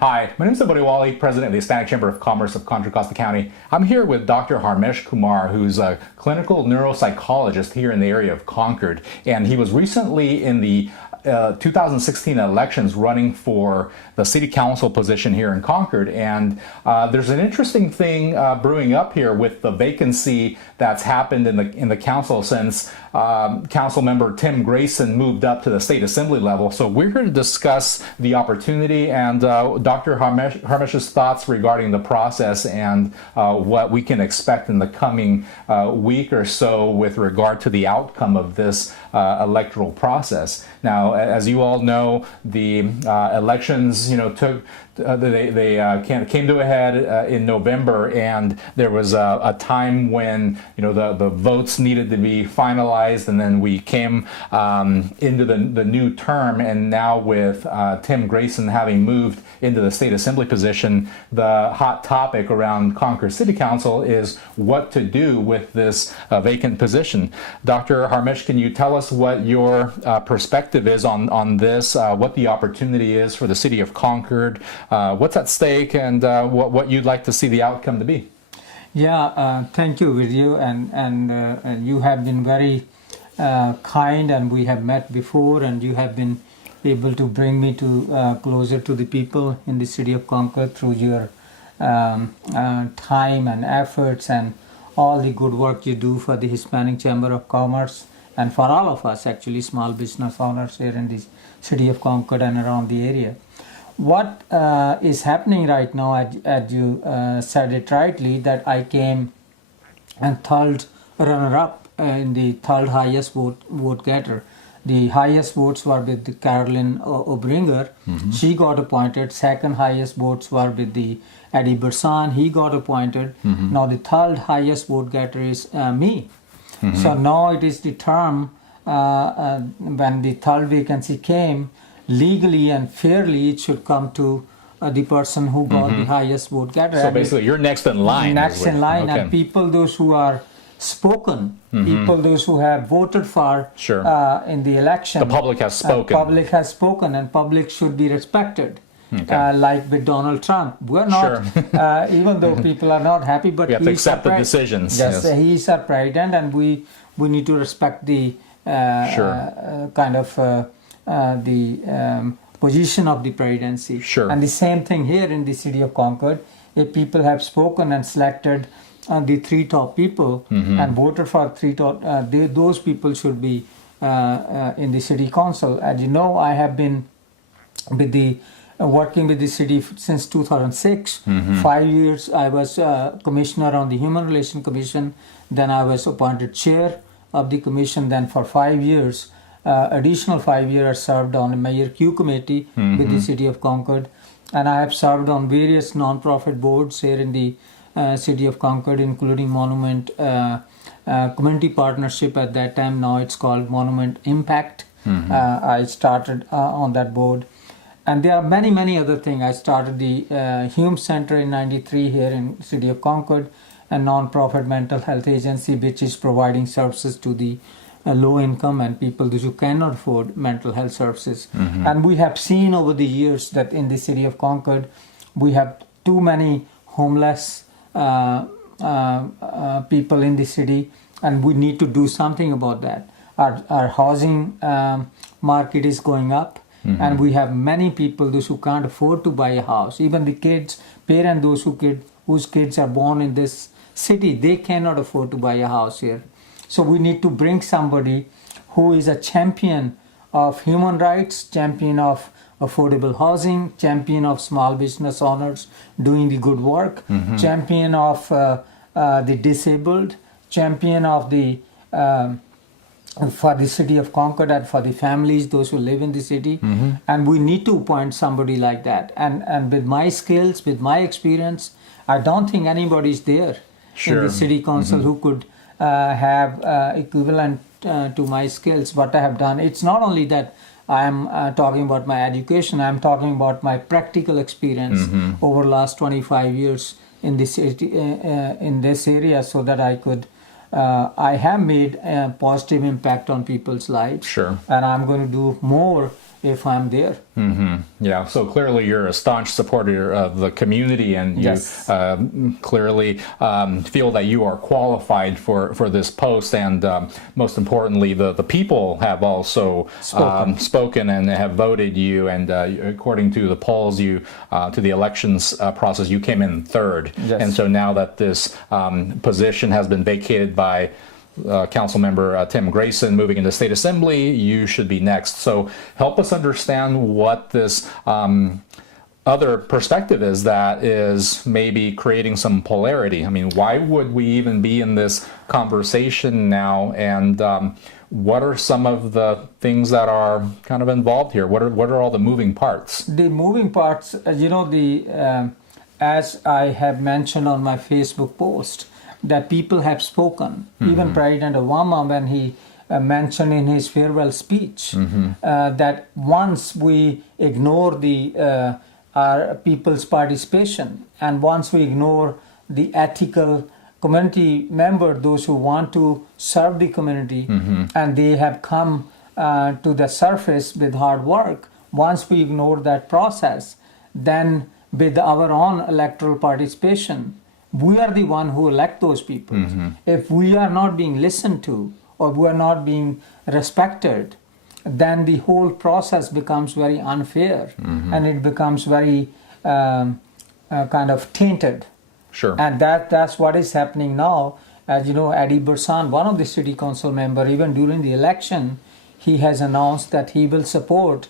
Hi, my name is Abariwali, President of the Hispanic Chamber of Commerce of Contra Costa County. I'm here with Dr. Harmesh Kumar, who's a clinical neuropsychologist here in the area of Concord. And he was recently in the 2016 elections running for the city council position here in Concord. And there's an interesting thing brewing up here with the vacancy that's happened in the council since council member Tim Grayson moved up to the state assembly level. So we're here to discuss the opportunity and Dr. Harmesh's thoughts regarding the process and what we can expect in the coming week or so with regard to the outcome of this electoral process. Now, as you all know, the elections, came to a head in November, and there was a time when the votes needed to be finalized, and then we came into the new term, and now with Tim Grayson having moved into the state assembly position, the hot topic around Concord City Council is what to do with this vacant position. Dr. Harmesh, can you tell us what your perspective is on this, what the opportunity is for the city of Concord, what's at stake, and what you'd like to see the outcome to be? Yeah, thank you, Virgil, and you have been very kind, and we have met before, and you have been able to bring me to closer to the people in the city of Concord through your time and efforts and all the good work you do for the Hispanic Chamber of Commerce and for all of us, actually, small business owners here in the city of Concord and around the area. What is happening right now, as you said it rightly, that I came and third runner-up in the third highest vote getter. The highest votes were with the Carolyn Obringer. Mm-hmm. She got appointed. Second highest votes were with the Eddie Bursan. He got appointed. Mm-hmm. Now the third highest vote getter is me. Mm-hmm. So now it is the term when the third vacancy came, legally and fairly it should come to the person who got the highest vote getter. So basically you're next in line. Next in line, okay. And people, those who are spoken, people, those who have voted for in the election. The public has spoken. Public has spoken, and public should be respected. Okay. Like with Donald Trump. We're not, even though people are not happy, but we have to accept the decisions. Yes, he's our president, and we need to respect the kind of the position of the presidency. Sure. And the same thing here in the city of Concord. If people have spoken and selected the three top people and voted for three top, those people should be in the city council. As you know, I have been with working with the city since 2006. 5 years I was commissioner on the Human Relations Commission. Then I was appointed chair of the commission. Then for 5 years, additional 5 years, I served on the Mayor Q committee with the city of Concord. And I have served on various non-profit boards here in the city of Concord, including Monument Community Partnership at that time. Now it's called Monument Impact. I started on that board. And there are many, many other things. I started the Hume Center in '93 here in the city of Concord, a non-profit mental health agency which is providing services to the low income and people who cannot afford mental health services. And we have seen over the years that in the city of Concord, we have too many homeless people in the city, and we need to do something about that. Our housing market is going up. And we have many people, those who can't afford to buy a house. Even the kids, parents, whose kids are born in this city, they cannot afford to buy a house here. So we need to bring somebody who is a champion of human rights, champion of affordable housing, champion of small business owners doing the good work, champion of the disabled, champion of the for the city of Concord and for the families, those who live in the city. And we need to appoint somebody like that. And with my skills, with my experience, I don't think anybody is there in the city council who could have equivalent to my skills, what I have done. It's not only that I'm talking about my education, I'm talking about my practical experience over the last 25 years in this city, in this area, so that I could I have made a positive impact on people's lives. Sure. And I'm going to do more if I'm there. Yeah, so clearly you're a staunch supporter of the community, and you Yes. clearly feel that you are qualified for this post, and most importantly, the people have also spoken and have voted you, and according to the polls, you to the elections process, you came in third. Yes. And so now that this position has been vacated by Council Member Tim Grayson moving into State Assembly, you should be next. So help us understand what this other perspective is that is maybe creating some polarity. I mean, why would we even be in this conversation now? And what are some of the things that are kind of involved here? What are all the moving parts? The moving parts, as I have mentioned on my Facebook post, that people have spoken. Even President Obama, when he mentioned in his farewell speech that once we ignore our people's participation, and once we ignore the ethical community member, those who want to serve the community, and they have come to the surface with hard work, once we ignore that process, then with our own electoral participation, we are the one who elect those people. If we are not being listened to, or we are not being respected, then the whole process becomes very unfair, and it becomes very kind of tainted. Sure. And that's what is happening now. As you know, Eddie Bursan, one of the city council member, even during the election, he has announced that he will support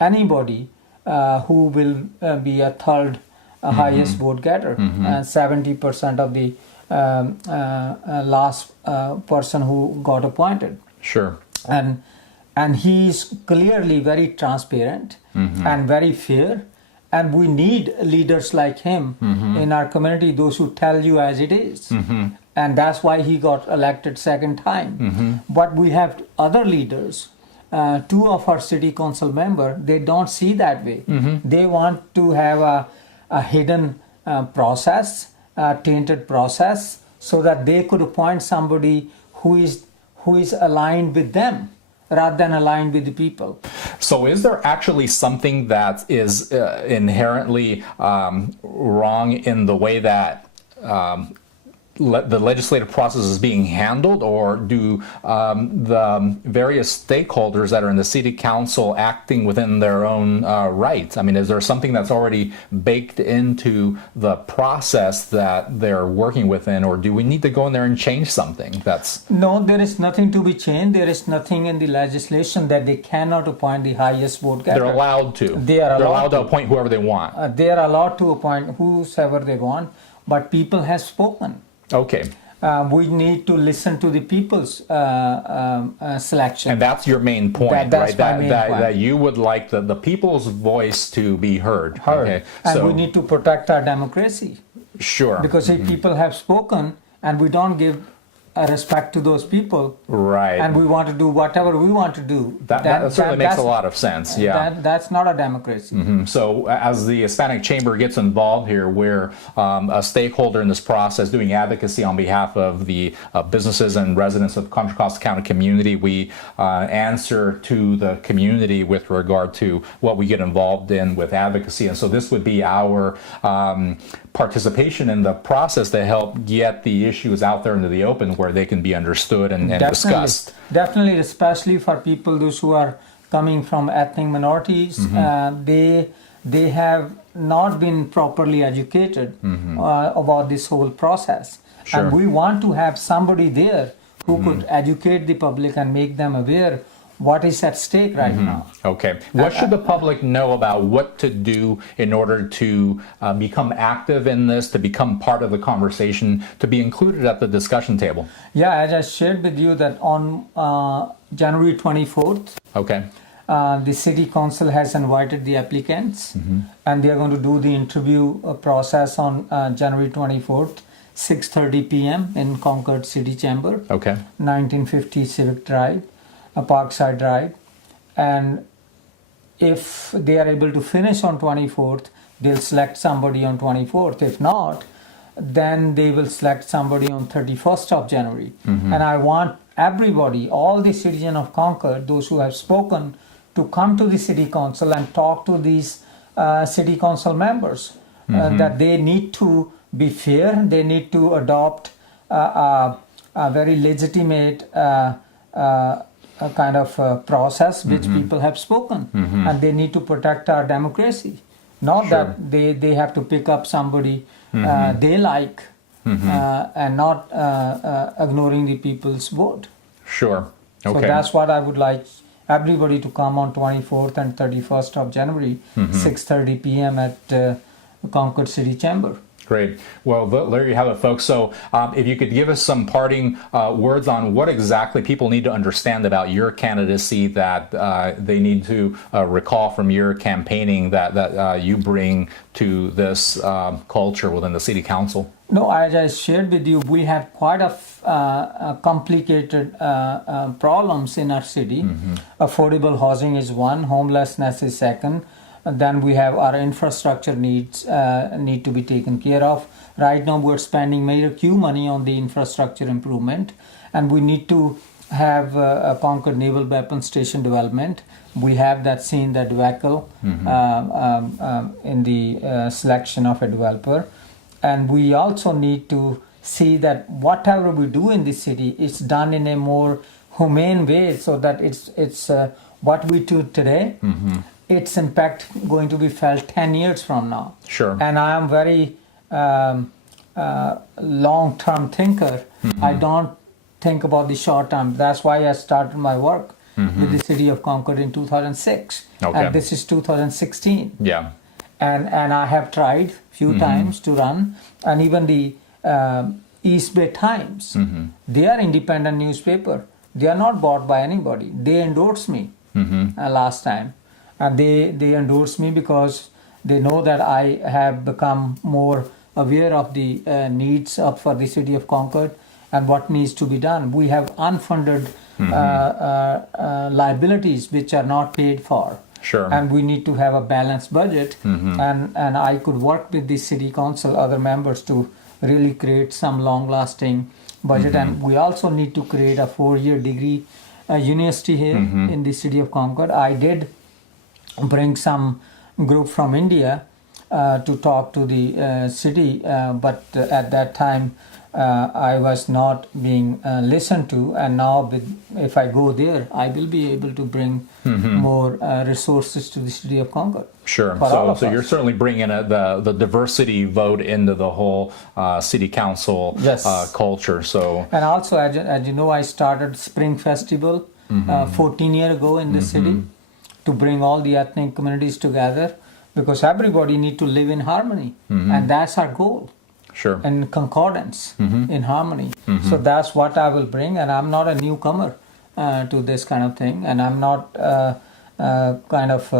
anybody who will be a third highest vote getter, 70% of the last person who got appointed. Sure. And he is clearly very transparent and very fair. And we need leaders like him in our community, those who tell you as it is. And that's why he got elected second time. But we have other leaders. Two of our city council members, they don't see that way. They want to have a hidden process, a tainted process, so that they could appoint somebody who is aligned with them, rather than aligned with the people. So is there actually something that is inherently wrong in the way that the legislative process is being handled, or do the various stakeholders that are in the city council acting within their own rights? I mean, is there something that's already baked into the process that they're working within, or do we need to go in there and change something? No, there is nothing to be changed. There is nothing in the legislation that they cannot appoint the highest vote getter. They're allowed to. They're allowed to appoint whoever they want. They are allowed to appoint whoever they want, but people have spoken. Okay. We need to listen to the people's selection. And that's your main point, that's right? My main point. That you would like the people's voice to be heard. Okay. And we need to protect our democracy. Sure. Because if people have spoken and we don't give respect to those people, right, and we want to do whatever we want to do, that certainly makes a lot of sense. Yeah, that's not a democracy. So as the Hispanic Chamber gets involved here, we're a stakeholder in this process, doing advocacy on behalf of the businesses and residents of Contra Costa County community. We answer to the community with regard to what we get involved in with advocacy, and so this would be our participation in the process to help get the issues out there into the open where they can be understood and discussed. Definitely, especially for people those who are coming from ethnic minorities, they have not been properly educated about this whole process. Sure. And we want to have somebody there who could educate the public and make them aware what is at stake right now. Okay. What should the public know about what to do in order to become active in this, to become part of the conversation, to be included at the discussion table? Yeah, as I shared with you that on January 24th, okay, the City Council has invited the applicants, and they are going to do the interview process on January 24th, 6:30 p.m. in Concord City Chamber, 1950 Civic Drive. Parkside Drive, and if they are able to finish on 24th, they'll select somebody on 24th. If not, then they will select somebody on 31st of January. And I want everybody, all the citizens of Concord, those who have spoken, to come to the city council and talk to these city council members that they need to be fair, they need to adopt a very legitimate kind of process which people have spoken, and they need to protect our democracy. Not that they have to pick up somebody they like and not ignoring the people's vote. Sure. Okay. So that's what I would like everybody to come on 24th and 31st of January, 6:30 p.m. at Concord City Chamber. Great. Well, there you have it, folks. So if you could give us some parting words on what exactly people need to understand about your candidacy that they need to recall from your campaigning that you bring to this culture within the City Council. No, as I shared with you, we had quite a complicated problems in our city. Affordable housing is one, homelessness is second. And then we have our infrastructure needs need to be taken care of. Right now we're spending major Q money on the infrastructure improvement, and we need to have a Concord Naval Weapon Station development. We have that seen that vehicle in the selection of a developer, and we also need to see that whatever we do in the city is done in a more humane way, so that it's what we do today. Its impact going to be felt 10 years from now. Sure. And I am very long-term thinker. I don't think about the short term. That's why I started my work with the city of Concord in 2006. Okay. And this is 2016. Yeah. And I have tried few times to run. And even the East Bay Times, they are independent newspaper. They are not bought by anybody. They endorsed me last time. And they endorse me because they know that I have become more aware of the needs for the city of Concord and what needs to be done. We have unfunded liabilities which are not paid for. Sure. And we need to have a balanced budget. And I could work with the city council, other members, to really create some long-lasting budget. And we also need to create a 4-year degree university here in the city of Concord. I did bring some group from India to talk to the city, but at that time I was not being listened to, and now if I go there, I will be able to bring more resources to the city of Concord. Sure. So you're certainly bringing the diversity vote into the whole city council culture. So and also, as you know, I started Spring Festival 14 years ago in the city, to bring all the ethnic communities together, because everybody need to live in harmony, and that's our goal. Sure. And concordance in harmony. So that's what I will bring, and I'm not a newcomer to this kind of thing, and I'm not kind of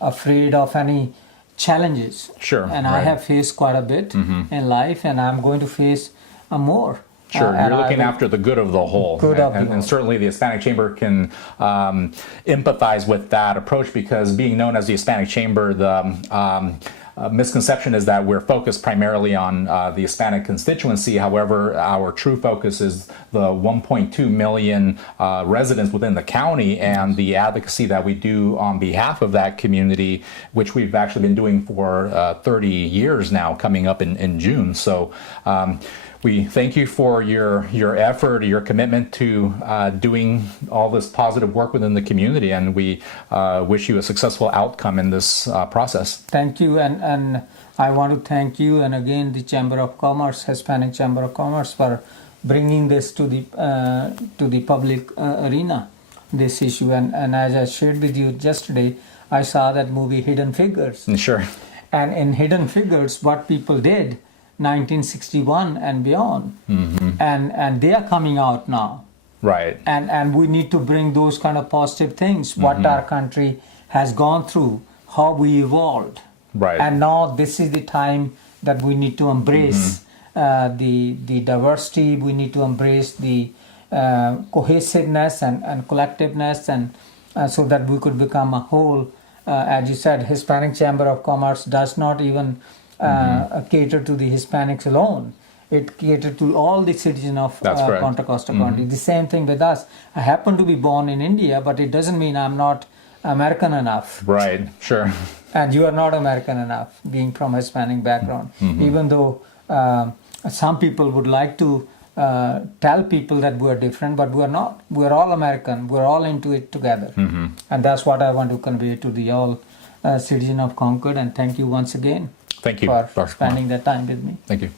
afraid of any challenges. Sure. And I have faced quite a bit in life, and I'm going to face more. Sure, you're looking after the good of the whole. And certainly the Hispanic Chamber can empathize with that approach, because being known as the Hispanic Chamber, the misconception is that we're focused primarily on the Hispanic constituency. However, our true focus is the 1.2 million residents within the county, and the advocacy that we do on behalf of that community, which we've actually been doing for 30 years now, coming up in June. So we thank you for your effort, your commitment to doing all this positive work within the community, and we wish you a successful outcome in this process. Thank you, and I want to thank you, and again the Chamber of Commerce, Hispanic Chamber of Commerce, for bringing this to the public arena, this issue. And as I shared with you yesterday, I saw that movie Hidden Figures. Sure. And in Hidden Figures, what people did 1961 and beyond, and they are coming out now, right? And we need to bring those kind of positive things, what our country has gone through, how we evolved, right? And now this is the time that we need to embrace the diversity. We need to embrace the cohesiveness and collectiveness, and so that we could become a whole. As you said, Hispanic Chamber of Commerce does not even cater to the Hispanics alone. It catered to all the citizens of Contra Costa County. The same thing with us. I happen to be born in India, but it doesn't mean I'm not American enough. Right, sure. And you are not American enough, being from a Hispanic background. Even though some people would like to tell people that we are different, but we are not. We are all American. We are all into it together. And that's what I want to convey to the all citizen of Concord. And thank you once again Thank you, for Dr. Kumar. spending that time with me. Thank you.